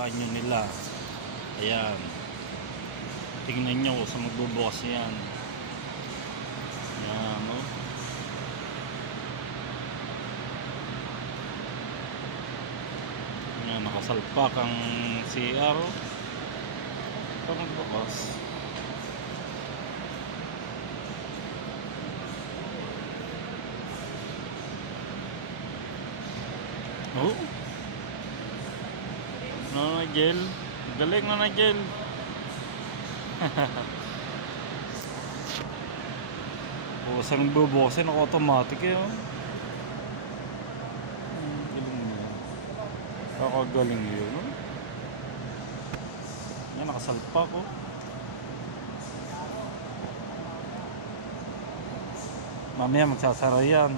banyo nila. Ayan. Tingnan nyo kung saan magbubukas yan. Ayan, no? Ayan, nakasalpak ang CR. Saan magbukas? Oh. Nanagel. Galing nanagel. O, saan bubukasin? Naka-automatic eh. Oh. Galing niya. Kakagaling yun. Oh. Yan, nakasalpak oh. Mamaya magsasara yan.